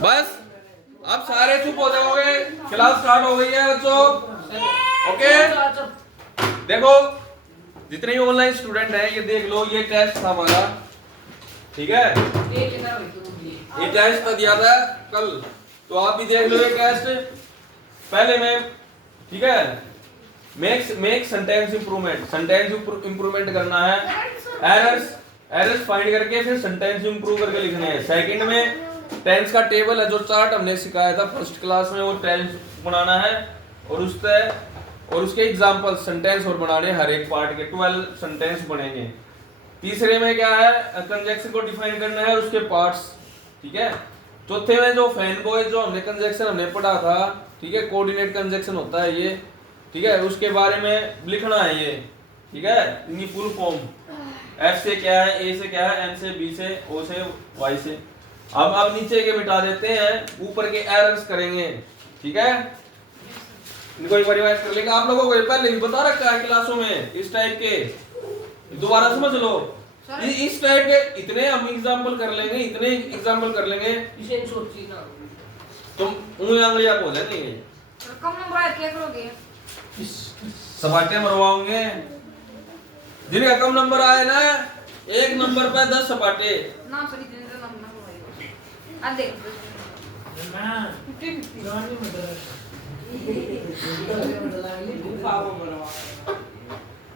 बस अब सारे चुप हो जाओगे, क्लास स्टार्ट हो गई है बच्चों। ओके देखो जितने भी ऑनलाइन स्टूडेंट हैं ये देख लो, ये टेस्ट था हमारा, ठीक है, ये टेस्ट तो दिया था कल, तो आप भी देख लो ये टेस्ट। पहले में ठीक है make sentence improvement, sentence improvement करना है, एरर्स फाइंड करके फिर सेंटेंस इंप्रूव करके लिखने हैं। सेकंड में टेंस का टेबल है जो चार्ट हमने सिखाया था फर्स्ट क्लास में, वो टेंस बनाना है और उसके एग्जांपल सेंटेंस और बनाने हर एक पार्ट के 12 सेंटेंस बनेंगे। तीसरे में क्या है कंजक्शन को डिफाइन करना है और उसके पार्ट्स, ठीक है। चौथे में जो फैन बॉय जो हमने कंजक्शन हमने पढ़ा था, ठीक है, कोऑर्डिनेट कंजक्शन होता है ये, ठीक है, उसके बारे में लिखना है ये, ठीक है, इनकी फुल फॉर्म एफ से क्या है, ए से क्या है, एन से, बी से, ओ से, वाई से। अब नीचे के मिटा देते हैं, ऊपर के एरर्स करेंगे, ठीक है। इनको एक बार रिवाइज कर लेंगे, आप लोगों को पहले भी बता रखा है क्लासों में इस टाइप के, दोबारा समझ लो। इस टाइप के इतने हम एग्जांपल कर लेंगे, इतने एग्जांपल कर लेंगे तुम उंगलियां हो जाएंगे। कम नंबर आए क्या करोगे? सपाटे मरवाओगे, जिनका कम नंबर आए ना, एक नंबर पे 10 सपाटे। नाम सही दिन नाम आ देख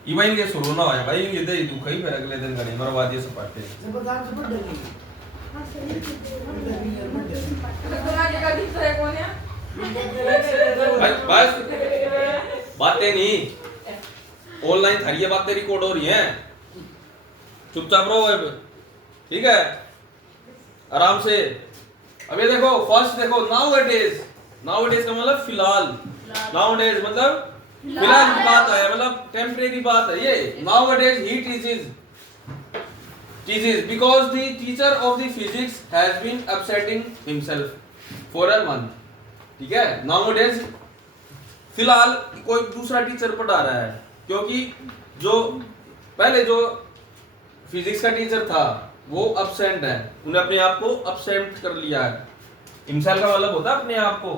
ये भाई के शुरू ना होया भाई, ये दे तू कहीं फिर अगले दिन करे मरवा दिए सपाटे। बस बातें नहीं, ऑनलाइन थारी ये बातें रिकॉर्ड हो रही हैं, चुपचाप रहो अब, ठीक है, आराम से। अब ये देखो फर्स्ट देखो नाउअडेज, नाउअडेज का मतलब फिलहाल, नाउअडेज मतलब फिलहाल की बात है, मतलब टेम्परेरी बात है ये। Nowadays he teaches because the teacher of the physics has been upsetting himself for a month, ठीक है। नाउअडेज फिलहाल कोई दूसरा टीचर पढ़ा रहा है, क्योंकि जो पहले जो फिजिक्स का टीचर था वो अब्सेंट है, उन्हें अपने आप को अब्सेंट कर लिया है। हिमसेल्फ का मतलब होता है अपने आप को,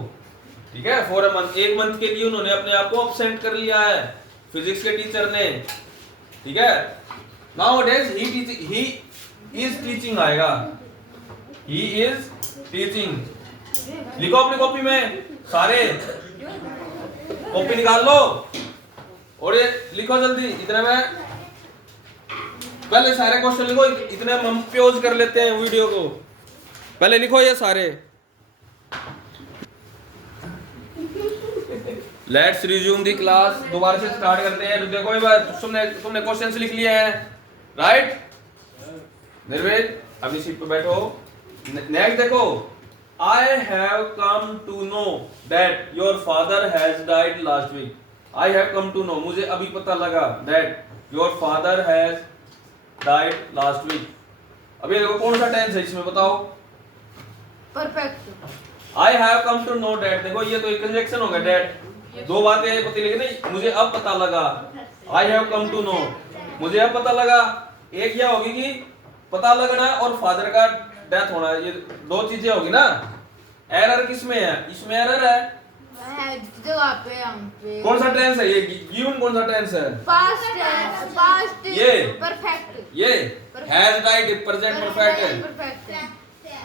ठीक है, फॉर अ मंथ, एक मंथ के लिए उन्होंने अपने आप को अब्सेंट कर लिया है फिजिक्स के टीचर ने, ठीक है। नाउअडेज ही इज टीचिंग आएगा, ही इज टीचिंग। लिखो अपनी कॉपी में सारे, कॉपी निकाल लो और ये लिखो जल्दी। इतने में पहले सारे क्वेश्चन लिखो, इतने हम पॉज कर लेते हैं वीडियो को, पहले लिखो ये सारे। लेट्स रिज्यूम दी क्लास, दोबारा से स्टार्ट करते हैं। देखो एक बार तुमने क्वेश्चंस लिख लिए हैं, राइट? निर्वेद अपनी सीट पर बैठो। नेक्स्ट देखो, I have come to know that your father has died last week. I have come to know, मुझे अभी पता लगा that your father has died last week. अभी देखो कौन सा टेंस है इसमें बताओ? Perfect. I have come to know that, देखो ये तो एक कंजक्शन होगा that, दो बातें पता लगी, मुझे अब पता लगा। I have come to know, मुझे अब पता लगा। एक क्या होगी कि पता लगना और फादर का डेथ होना, ये दो चीजें होगी ना। एरर किसमें है? इसमें एरर है जगह पे हम पे कौन सा टेंस है ये? गिवन कौन सा टेंस है? पास्ट टेंस, पास्ट ये परफेक्ट, ये हैज डाइड प्रेजेंट परफेक्ट है,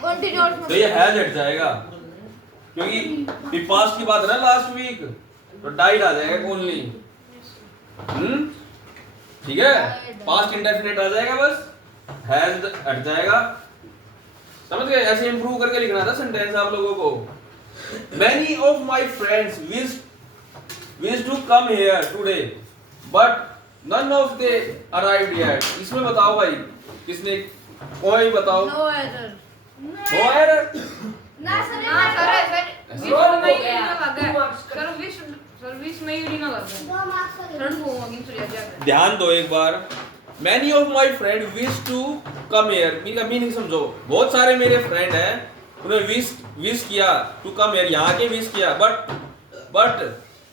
कंटीन्यूअस तो ये हैज हट जाएगा क्योंकि पास्ट की बात है ना लास्ट वीक, तो डाइड आ जाएगा ओनली। ठीक है, पास्ट इंडेफिनिट आ जाएगा, बस हैज हट जाएगा। समझ गए? ऐसे इंप्रूव करके लिखना था सेंटेंस आप लोगों को। Many of my friends wish to come here today, but none of they arrived yet. इसमें बताओ भाई, किसने, कोई बताओ। नो एरर, नो एरर ना सर सर्विस में ही ना लगा सर को मगिन सुरिया जाकर ध्यान दो एक बार। Many of my friends wish to come here, मेरा मीनिंग समझो। बहुत सारे मेरे फ्रेंड हैं, उन्हें विश किया टू कम हियर, यहाँ के विश किया, but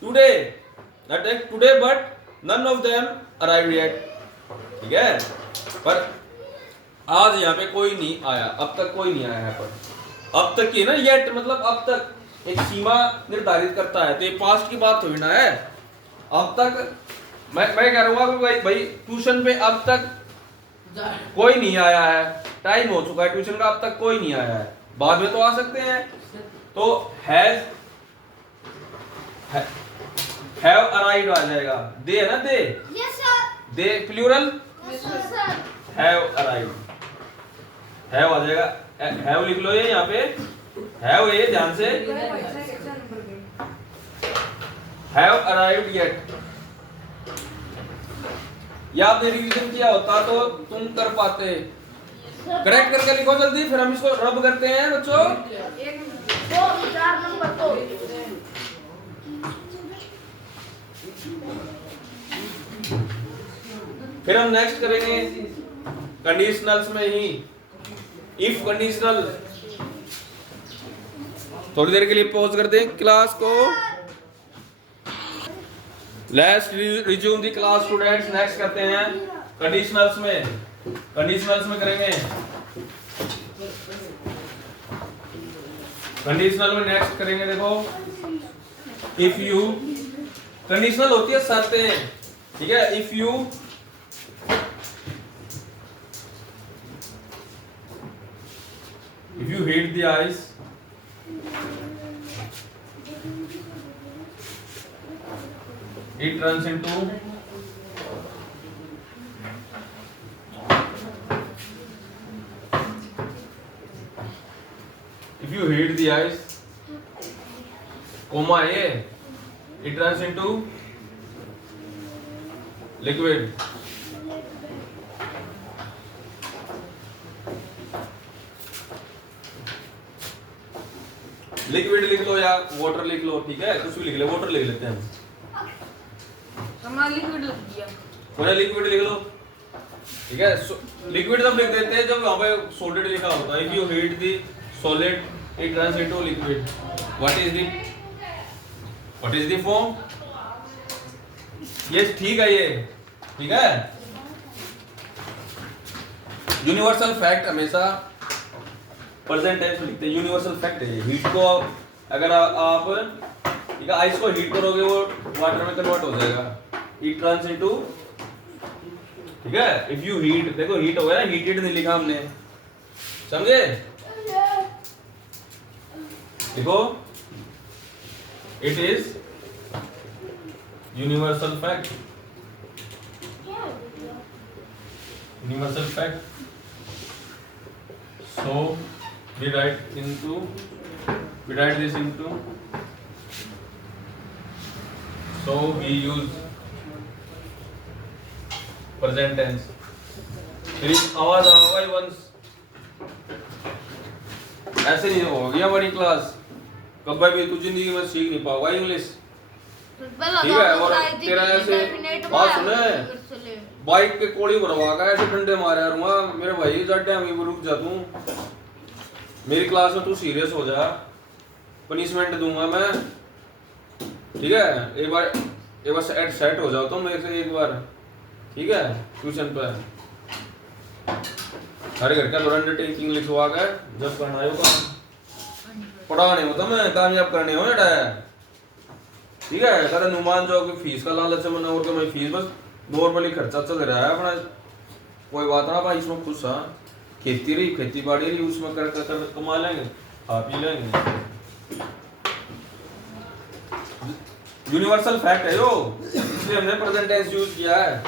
today but none of them arrived yet, ठीक है, पर आज यहाँ पे कोई नहीं आया, अब तक कोई नहीं आया यहाँ पर, अब तक की ना, येट मतलब अब तक एक सीमा निर्धारित करता है, तो ये पास्ट की बात थोड़ी ना है। अब तक मैं कह रहा हूँ भाई भाई ट्यूशन पे अब तक कोई नहीं आया है, टाइम हो चुका है ट्यूशन का, अब तक कोई नहीं आया है, बाद में तो आ सकते हैं। तो हैव अराइव्ड आ जाएगा, दे है ना, they they plural, have arrived, have आ जाएगा, हैव लिख लो ये यहाँ पे, हैव ये ध्यान से, हैव अराइव्ड येट। या आपने रिवीजन किया होता तो तुम कर पाते। करेक्ट करके लिखो जल्दी, फिर हम इसको रब करते हैं बच्चों। फिर हम नेक्स्ट करेंगे कंडीशनल्स में ही इफ कंडीशनल। थोड़ी देर के लिए पॉज कर दें क्लास को। Let's resume the class students. Next करते हैं कंडीशनल्स में करेंगे। कंडीशनल में नेक्स्ट करेंगे, देखो इफ यू, कंडीशनल होती है शर्तें, ठीक है। If you hit the ice, it turns into if you hit the ice, comma a, it turns into liquid. Liquid लिख लो या वाटर लिख लो, ठीक है, कुछ भी लिख लो, वाटर लिख लेते हैं हमारा लिक्विड लिख दिया, थोड़ा लिक्विड लिख लो, ठीक है। लिक्विड तब लिख देते हैं जब वहां पे सॉलिड लिखा होता है। If you heat the solid it turns into liquid, what is the form. ये ठीक है, ये ठीक है। यूनिवर्सल फैक्ट हमेशा प्रेजेंट टेंस में लिखते हैं, यूनिवर्सल फैक्ट है। हीट को अगर आप ठीक है आइस को हीट करोगे वो वाटर में कन्वर्ट हो जाएगा, इट टर्न्स इनटू, ठीक है। इफ यू हीट, देखो हीट हो गया ना, हीटेड नहीं लिखा हमने, समझे। देखो it is universal fact, universal fact. So we write this into, so we use present tense। फिर आवाज आवाज वंस ऐसे नहीं होगी हमारी क्लास, कभी भी तू जिंदगी में सीख नहीं पाओगा इंग्लिश, ठीक है। और तेरा ऐसे बात सुने, बाइक के कोड़ी भरवा का ऐसे डंडे मारे रूंगा मेरे भाई, जड्डे में रुक जा तू, मेरी क्लास में तू सीरियस हो जा, पनिशमेंट दूंगा मैं, ठीक है। एक बार सेट हो जाओ तुम मेरे से एक बार, ठीक है। ट्यूशन पे हर घर का अंडरटेकिंग लिखवा कर जब करना होगा, पढ़ाने हो तो मैं कामयाब करने हो बेटा, ठीक है। अगर अनुमान जो कि फीस का लालच है, और कि मैं फीस बस नॉर्मली खर्चा चल रहा है अपना, कोई बात ना भाई, इसमें खुश हाँ, खेती रही, खेती बाड़ी रही, उसमें कर कमा लेंगे, खा पी लेंगे। यूनिवर्सल फैक्ट है जो, इसलिए हमने प्रेजेंट टेंस यूज किया है।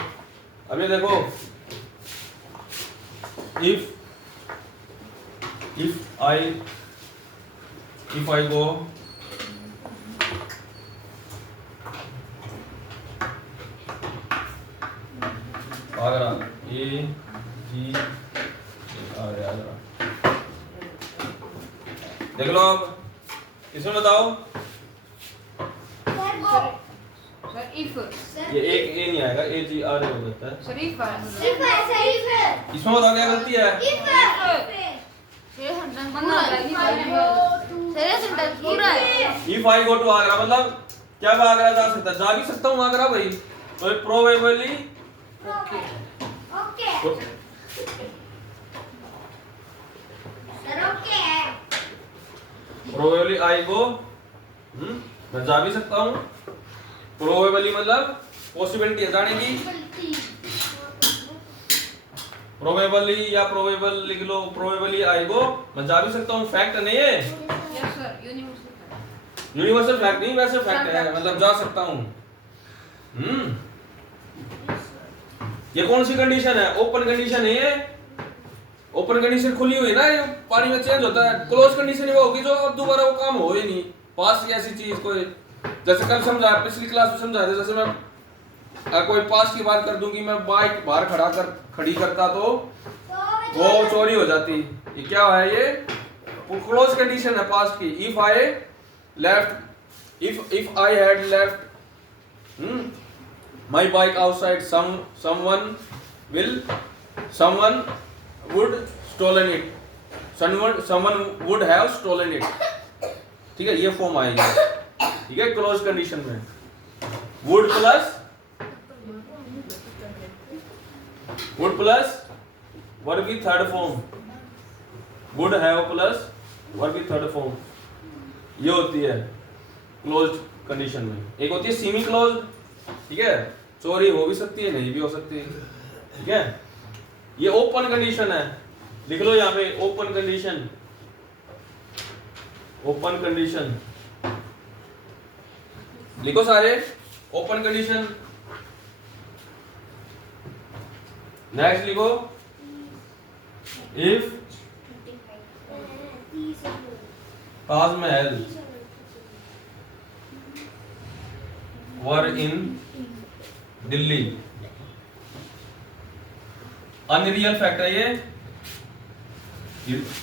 अब ये देखो, if I go Agra, Agra, देख लो अब इसमें बताओ, सर इफ, ये एक ए नहीं आएगा, ए जी आर हो जाता है सर इफ इसमें बताओ क्या गलती है। If I go to Agra मतलब क्या मैं आगरा जा सकता, जा भी सकता हूँ आगरा भाई, तो प्रोबेबली प्रोबेबली आई गो, मैं जा भी सकता हूँ। प्रोबेबली मतलब पॉसिबिलिटी है जाने की। प्रोबेबली या प्रोबेबल लिख लो, प्रोबेबली आई गो, मैं जा भी सकता हूँ, फैक्ट नहीं है। Yes sir, universal. Universal fact नहीं, वैसे फैक्ट है, मतलब जा सकता हूँ। ये कौन सी कंडीशन है? ओपन कंडीशन है ये। ओपन कंडीशन खुली हुई ना, ये पानी में चेंज होता है। क्लोज कंडीशन वो होगी जो अब दोबारा वो काम हो ही नहीं। पास की ऐसी चीज कोई, जैसे कल समझाया, पिछली क्लास में समझाया था, जैसे मैं कोई पास की बात कर दूं कि मैं बाइक बाहर खड़ी करता तो वो चोरी हो जाती। ये क्या है? ये क्लोज कंडीशन है पास्ट की। If I left, if I had left my bike outside, someone would stolen it, someone would have stolen it। ठीक है, ये फॉर्म आएगी। ठीक है, क्लोज कंडीशन में would प्लस वर्ब की third form, would have plus verb की third form, ये होती है क्लोज कंडीशन में। एक होती है सेमी क्लोज। ठीक है, चोरी हो भी सकती है, नहीं भी हो सकती है। ठीक है, ये ओपन कंडीशन है, लिख लो यहाँ पे ओपन कंडीशन। ओपन कंडीशन लिखो सारे, ओपन कंडीशन। नेक्स्ट लिखो, if Taj Mahal were in Delhi, unreal fact है ये,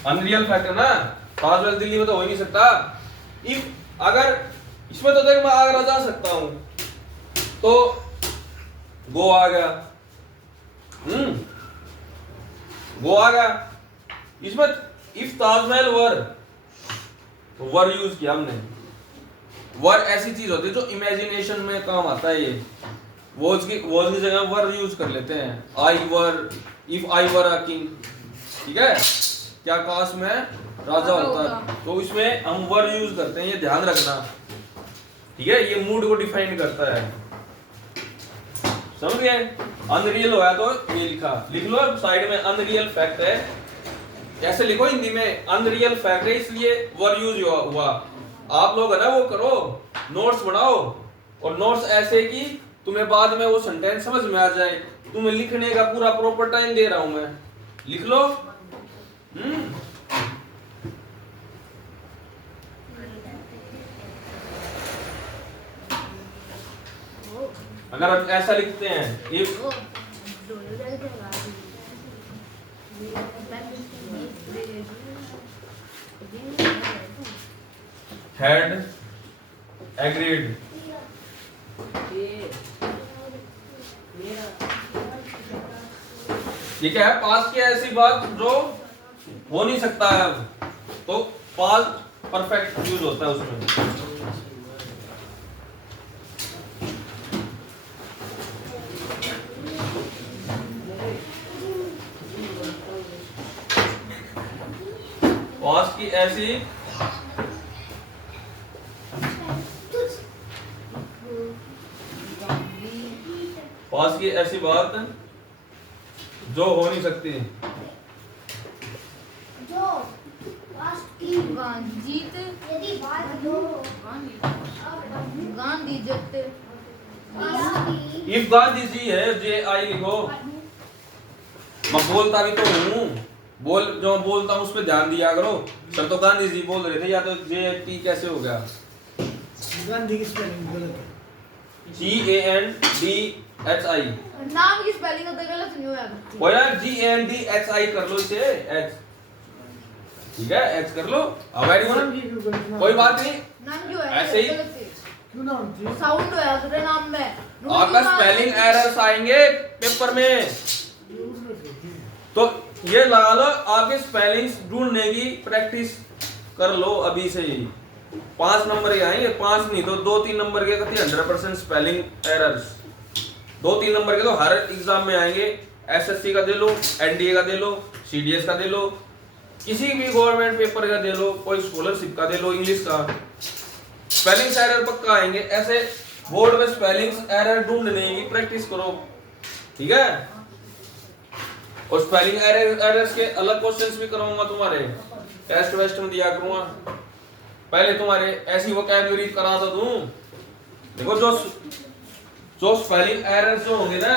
अनरियल फैक्ट है ना, ताजमहल दिल्ली में तो हो ही नहीं सकता। इफ अगर इसमें तो देख मैं आगरा जा सकता हूं, तो गो आ गया। गो आ गया। इसमें इफ ताजमहल वर, तो वर यूज किया हमने। वर ऐसी चीज होती है जो इमेजिनेशन में काम आता है। ये वॉज की जगह वर यूज कर लेते हैं। I were, if I were a king. ठीक है, क्या काश में राजा होता, तो इसमें हम वर यूज करते हैं, ये ध्यान रखना। ठीक है, ये मूड को डिफाइन करता है, समझ गए? अनरियल होया तो ये लिखा, लिख लो साइड में, अनरियल फैक्ट है, ऐसे लिखो हिंदी में, अनरियल फैक्ट है, इसलिए वर यूज हुआ। आप लोग है ना वो करो, नोट्स बनाओ, और नोट्स ऐसे कि तुम्हें बाद में वो सेंटेंस समझ में आ जाए। तुम्हें लिखने का पूरा प्रॉपर टाइम दे रहा हूं मैं, लिख लो। अगर आप ऐसा लिखते हैं, इफ had agreed, ये क्या है? पास्ट की ऐसी बात जो हो नहीं सकता है, तो पास्ट परफेक्ट यूज होता है उसमें। पास्ट की ऐसी बात जो हो नहीं सकती, जो पास्ट की जीत, यदि बात हो गांधी जट, इफ गांधी जी है, जे आई लिखो। मैं बोलता भी तो हूँ, जो बोलता हूँ उस पर ध्यान दिया करो। सर तो गांधी जी बोल रहे थे, या तो जे टी कैसे हो गया? गांधी की स्पेलिंग गलत है। GANDHI, नाम की स्पेलिंग तो गलत नहीं होया करती। वो यार GANDHI कर लो इसे, H। ठीक है, H कर लो। वेरी नाम गुड, की क्यों गलत? कोई बात नहीं, नाम क्यों है ऐसे ही। क्यों नाम थी? साउंड होया तेरे नाम में। आपका स्पेलिंग एरर्स आएंगे पेपर में, तो ये लगा लो, आपके स्पेलिंग्स ढूंढने की प्रैक्टिस कर लो अभी से ही। 5 नंबर के आएंगे, 5 नहीं तो 2-3 नंबर के 100% स्पेलिंग एरर्स। 2-3 नंबर के तो हर एग्जाम में आएंगे। एसएससी का दे लो, एनडीए का दे लो, सीडीएस का दे लो, किसी भी गवर्नमेंट पेपर का दे लो, कोई स्कॉलरशिप का दे लो, इंग्लिश का, स्पेलिंग्स एरर पक्का आएंगे। ऐसे बोर्ड में स्पेलिंग्स एरर ढूंढने की प्रैक्टिस करो, ठीक है। और स्पेलिंग एरर्स के अलग क्वेश्चंस भी कराऊंगा तुम्हारे, टेस्ट वेस्ट में दिया करूंगा। पहले तुम्हारे ऐसी वोकैबुलरी कराता दूं। देखो जो स्पेलिंग एरर्स जो होंगे ना,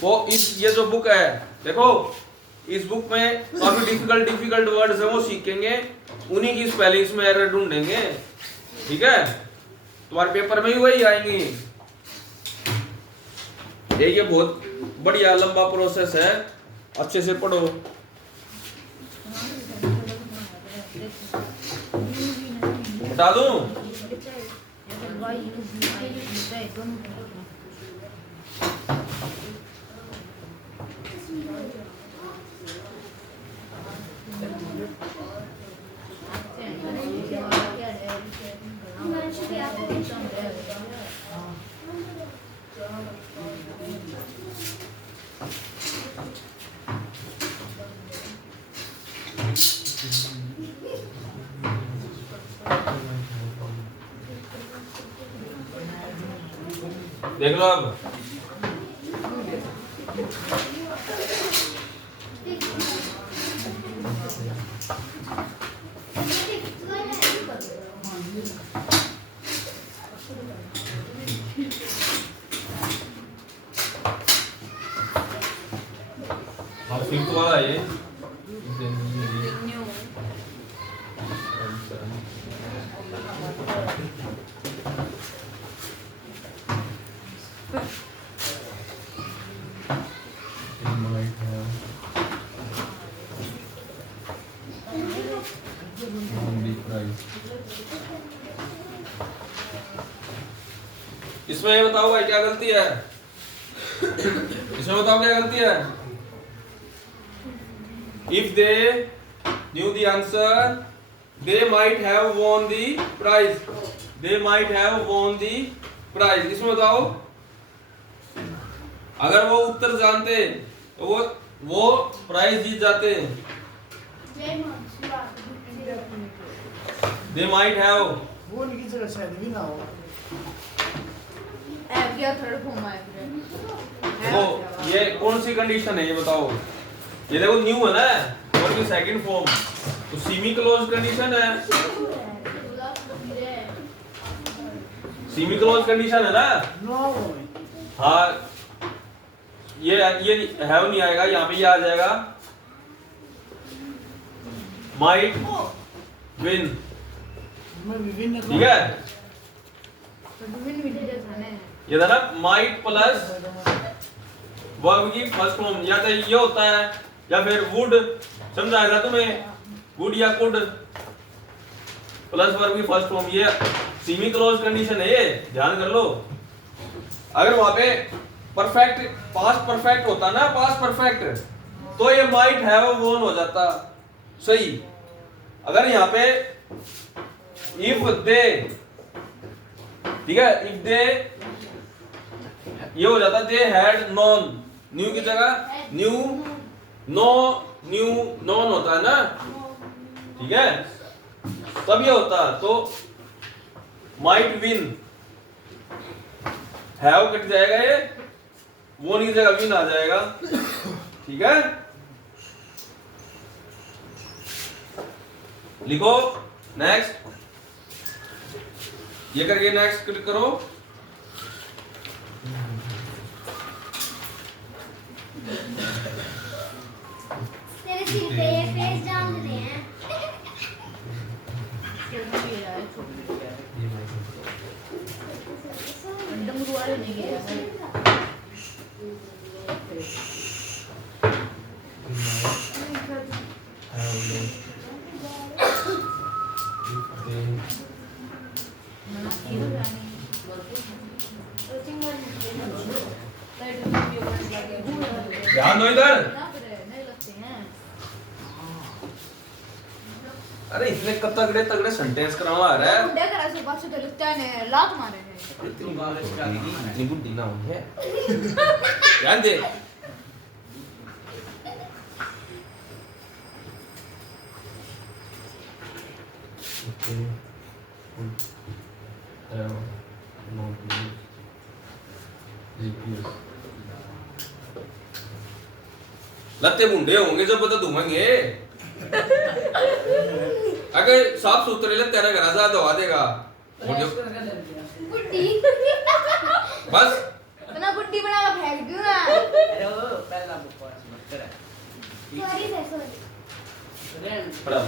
वो ये जो बुक है, देखो इस बुक में काफी डिफिकल्ट वर्ड्स है, वो सीखेंगे, उन्हीं की स्पेलिंग्स में एरर ढूंढेंगे, ठीक है। तुम्हारे पेपर में ही वही आएंगी। ये बहुत बढ़िया लंबा प्रोसेस है, अच्छे से पढ़ो। हटा दूं? देख लो अब। फिफ्थ वाला ये इसमें ये बताओ भाई क्या गलती है? इसमें बताओ क्या गलती है? If they knew the answer, they might have won the prize. They might have won the prize. इसमें बताओ, अगर वो उत्तर जानते तो वो प्राइज जीत जाते। They might have। वो की जगह शायद भी ना हो। क्या थर्ड फॉर्म है? देखो ये कौन सी कंडीशन है ये बताओ। ये देखो न्यू है ना, और की सेकंड फॉर्म, तो सेमी क्लोज कंडीशन है। सेमी क्लोज कंडीशन है ना। नो। हाँ, ये हैव नहीं आएगा, यहाँ पे ये आ जाएगा माइट विन, ठीक है। ये था ना माइट प्लस वर्ब की फर्स्ट फॉर्म, या तो ये होता है या फिर वुड, समझाएगा तुम्हें, वुड या कुड प्लस वर्ब की फर्स्ट फॉर्म। ये सेमी क्लोज कंडीशन है, ये ध्यान कर लो। अगर वहां पे परफेक्ट पास्ट परफेक्ट होता ना, पास्ट परफेक्ट, तो ये माइट हैव वोन हो जाता सही। अगर यहाँ पे इफ दे, ठीक है, इफ दे ये हो जाता दे हैड नॉन, न्यू की जगह न्यू, नो न्यू नॉन होता है ना, ठीक है, तब ये होता। तो माइट विन, हैव कट जाएगा, ये वोन की जगह विन आ जाएगा, ठीक है। लिखो नेक्स्ट, ये करके नेक्स्ट क्लिक करो। तेरे सिर पे ये फेस डाल रहे हैं। ध्यान दो इधर। अरे इतने तगड़े तगड़े सेंटेंस करावा आ रहा है। मुंडे करा से पास तो लगता है लात मारे हैं। इतनी बुद्धि ना हुई है। ध्यान दे। लत्ते बुंडे होंगे जब पता धूमेंगे। अगर साफ सुथरे लत्ते तेरा घर आजाद दवा देगा और जब बुड्ढी बस अपना गुड्डी बना के फेंक दूं ना। अरे वो पहला बकवास मत कर। सॉरी सर सॉरी पड़ा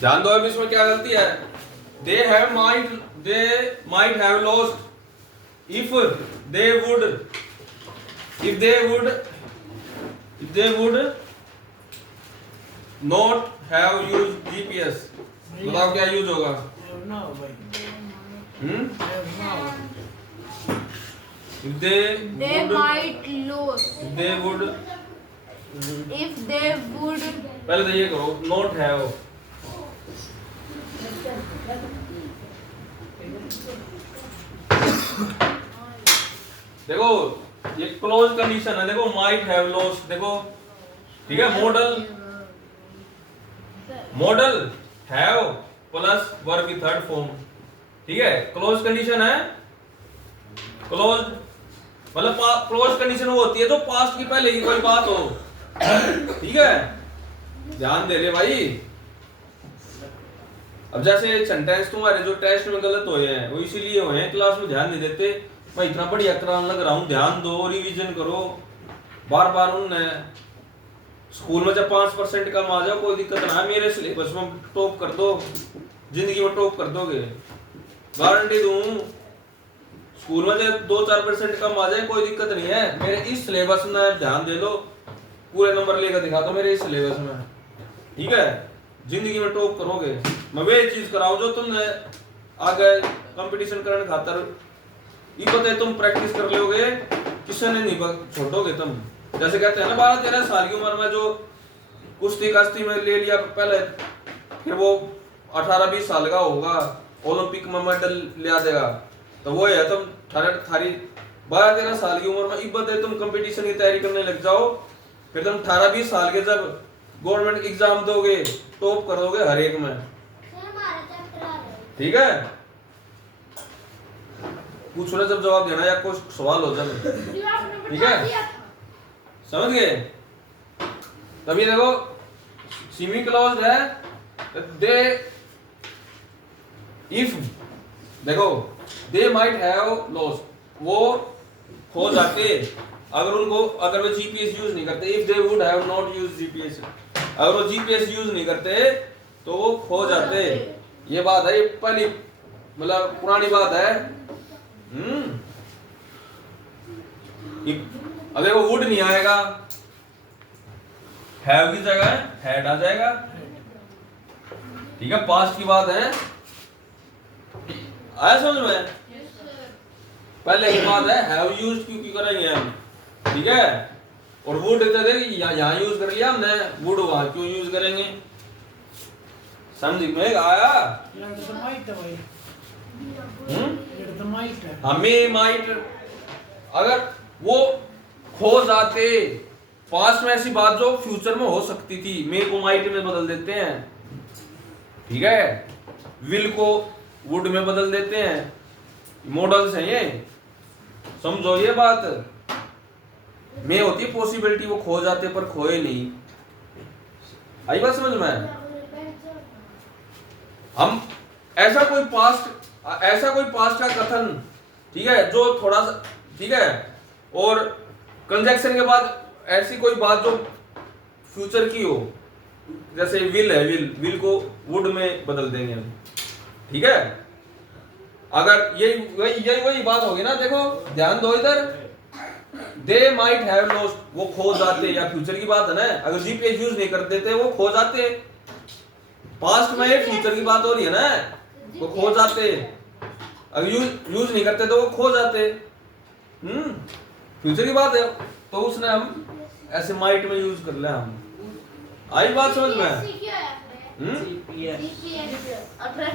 ध्यान दो अभी इसमें क्या गलती है। They might have lost if they would not have use GPS. बताओ क्या यूज होगा। ना हो भाई ना हो If they might lose they would if they would पहले तो ये करो not have। देखो ये क्लोज कंडीशन है। देखो might have lost देखो ठीक है। मॉडल have प्लस वर्ब की थर्ड फॉर्म ठीक है। क्लोज कंडीशन है। क्लोज मतलब क्लोज कंडीशन वो होती है जो पास्ट की पहले की कोई बात हो ठीक है। ध्यान दे रहे भाई। अब जैसे सेंटेंस तुम्हारे जो टेस्ट में गलत हुए हैं वो इसीलिए हुए हैं क्लास में ध्यान नहीं देते। मैं इतना बढ़िया कराने लग रहा हूँ ध्यान दो रिवीजन करो बार बार। उनने स्कूल में जब 5% कम आ जाओ कोई दिक्कत ना है। मेरे सिलेबस में टॉप कर दो जिंदगी में टॉप कर दोगे गारंटी दूं। स्कूल में जब 2-4% कम आ जाए कोई दिक्कत नहीं है। मेरे इस सिलेबस में ध्यान दे लो पूरे नंबर लेकर दिखा दो मेरे इस सिलेबस में ठीक है। जिंदगी में टॉप करोगे। मैं वे चीज कराऊं जो तुमने आगे कंपटीशन करने खातर ये पता है तुम प्रैक्टिस कर लोगे किसी ने नहीं छोड़ोगे तुम। जैसे कहते हैं ना 12-13 साल की उम्र में जो कुश्ती काश्ती में ले लिया पहले फिर वो 18-20 साल का होगा ओलंपिक में मेडल ले देगा तो वो है तुम थारी 12-13 साल की उम्र में इब्बत है तुम कंपटीशन की तैयारी करने लग जाओ। फिर तुम 18-20 साल के जब गवर्नमेंट एग्जाम दोगे टॉप करोगे हर एक में ठीक है। पूछो ना जब जवाब देना या कोई सवाल हो जाए ठीक है। समझ गए। तभी देखो सेमी क्लोज्ड है दे इफ देखो दे माइट हैव लॉस्ट वो खो जाते अगर वो जीपीएस यूज नहीं करते। If they would have not use GPS अगर वो जीपीएस यूज नहीं करते तो वो खो जाते। ये बात है ये पहली मतलब पुरानी बात है। अब देखो वुड नहीं आएगा हैव की जगह हैड आ जाएगा ठीक है। पास्ट की बात है आया समझ में। पहले की बात है हैव यूज्ड क्यों करेंगे हम ठीक है। और वुड यहाँ यूज कर लिया हमने वुड वहां क्यों यूज करेंगे समझ में आया। ये तो माइट है भाई ये तो माइट है। हमें माइट अगर वो खो जाते पास्ट में ऐसी बात जो फ्यूचर में हो सकती थी मे को माइट में बदल देते हैं ठीक है। विल को वुड में बदल देते हैं। मॉडल्स हैं ये समझो ये बात। में होती है पॉसिबिलिटी वो खो जाते पर खोए नहीं। आई बात समझ में। हम ऐसा कोई पास्ट का कथन ठीक है जो थोड़ा सा ठीक है और कंजक्शन के बाद ऐसी कोई बात जो फ्यूचर की हो जैसे विल है विल को वुड में बदल देंगे हम ठीक है। अगर यही वही बात होगी ना। देखो ध्यान दो इधर दे माइट हैव लॉस्ट वो खो जाते या फ्यूचर की बात है ना। अगर जीपीएस यूज नहीं कर देते वो खो जाते। पास्ट में फ्यूचर की बात हो रही है ना वो खो जाते। अगर यूज नहीं करते तो वो खो जाते। फ्यूचर की बात है तो उसने हम ऐसे माइट में यूज कर लिया हम। आई बात समझ में।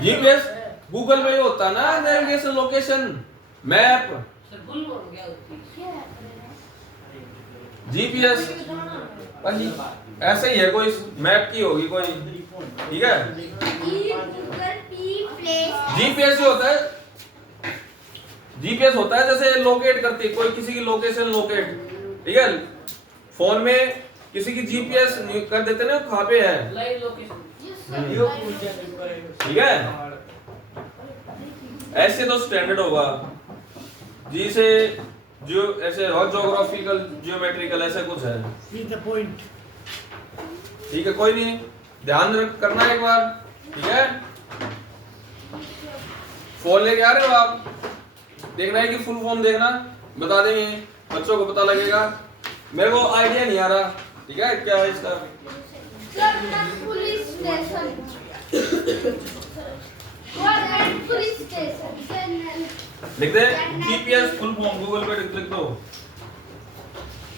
जीपीएस गूगल में ही होता ना नेविगेशन लोकेशन मैप जीपीएस ऐसे ही है, कोई मैप की होगी कोई, ठीक है। जीपीएस जो होता है, जीपीएस होता है जैसे लोकेट करती है कोई किसी की लोकेशन लोकेट, ठीक है। फोन में किसी की जीपीएस कर देते ना कहाँ पे है, लाइव लोकेशन ठीक है। ऐसे तो स्टैंडर्ड होगा जिसे जो ऐसे ज्योग्राफिकल जियोमेट्रिकल ऐसे कुछ है, With the point. ठीक है। कोई नहीं, ध्यान करना एक बार, ठीक है। फोन लेके आ रहे हो आप, देखना है कि फुल फॉर्म देखना, बता देंगे बच्चों को पता लगेगा। मेरे को आइडिया नहीं आ रहा, ठीक है, क्या है इसका। पुलिस स्टेशन, पुलिस स्टेशन लिख दे जीपीएस फुल फॉर्म, गूगल पे लिख दो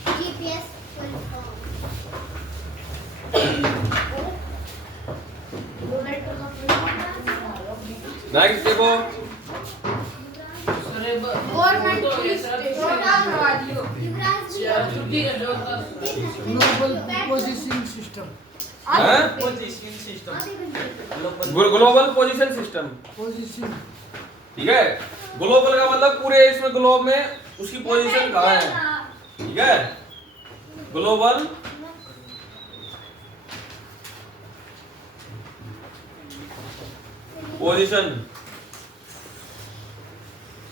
जीपीएस फुल फॉर्म। नेक्स्ट देखो, गवर्नमेंट पुलिस स्टेशन करवा दियो। छुट्टी का जो था Global positioning system. हैं? Positioning system global position system, Position. ठीक है। ग्लोबल का मतलब पूरे इसमें ग्लोब में उसकी पोजीशन कहाँ है, ठीक है। Global position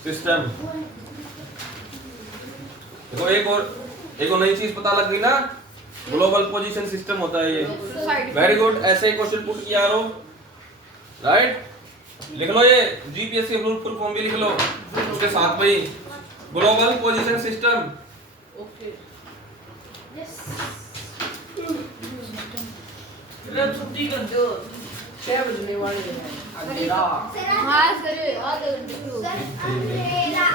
system. देखो एक और नई चीज पता लग गई ना, ग्लोबल पोजीशन सिस्टम होता है ये। वेरी गुड, ऐसे ही क्वेश्चन पुट किया रो, राइट। लिख लो ये जीपीएस के फुल फॉर्म भी लिख लो उसके साथ में ही, ग्लोबल पोजीशन सिस्टम। ओके छुट्टी कर दो 6 बजने वाले हैं अंधेरा हां सर आधे घंटे शुरू हो गए। सर अंधेरा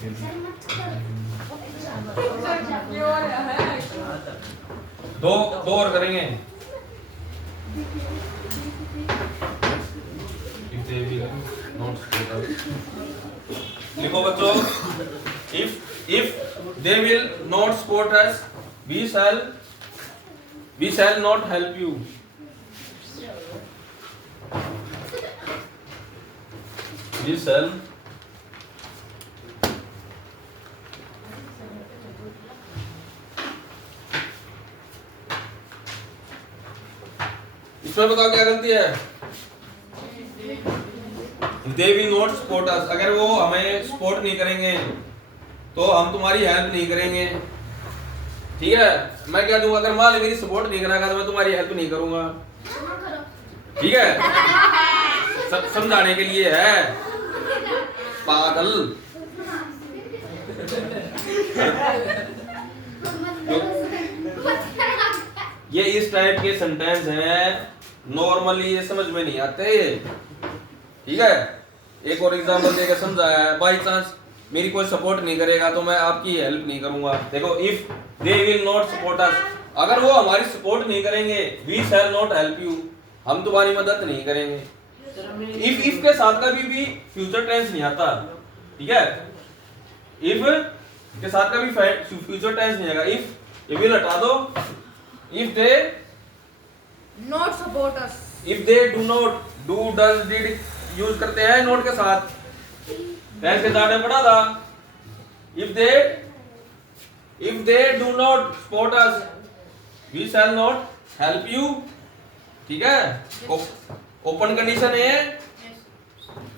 सर मत दो और करेंगे। लिखो बच्चों, if they will not support us, we shall not help you. We shall इसमें बताओ क्या गलती है। They will not support us, अगर वो हमें सपोर्ट नहीं करेंगे तो हम तुम्हारी हेल्प नहीं करेंगे, ठीक है। मैं क्या दूंगा, अगर मान लो मेरी सपोर्ट नहीं करेगा तो मैं तुम्हारी हेल्प नहीं करूंगा, ठीक है। सब समझाने के लिए है, पागल। ये इस टाइप के सेंटेंस हैं, नॉर्मली ये समझ में नहीं आते, ठीक है। एक और एग्जांपल देकर समझाया है, बाई चांस मेरी कोई सपोर्ट नहीं करेगा तो मैं आपकी हेल्प नहीं करूंगा। देखो, if they will not support us, अगर वो हमारी सपोर्ट नहीं करेंगे, we shall not help you, हम तुम्हारी मदद नहीं करेंगे। इफ के साथ कभी भी फ्यूचर टेंस नहीं आता, ठीक है। इफ के साथ कभी फ्यूचर टेंस नहीं आएगा। इफ विल हटा दो, if they not support us, if they do not, do does did use करते हैं नोट के साथ, टेंस के साथ पढ़ा था। If they do not support us, we shall not help you, ठीक है। ओपन कंडीशन है,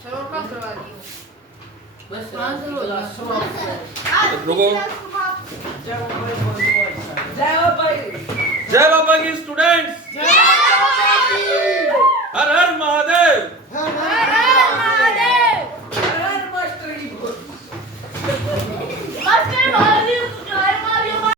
चलो कल करवा दियो। बस क्लास रुको। जय भाई, जय बाबा की स्टूडेंट्स, हर हर महादेव। Hare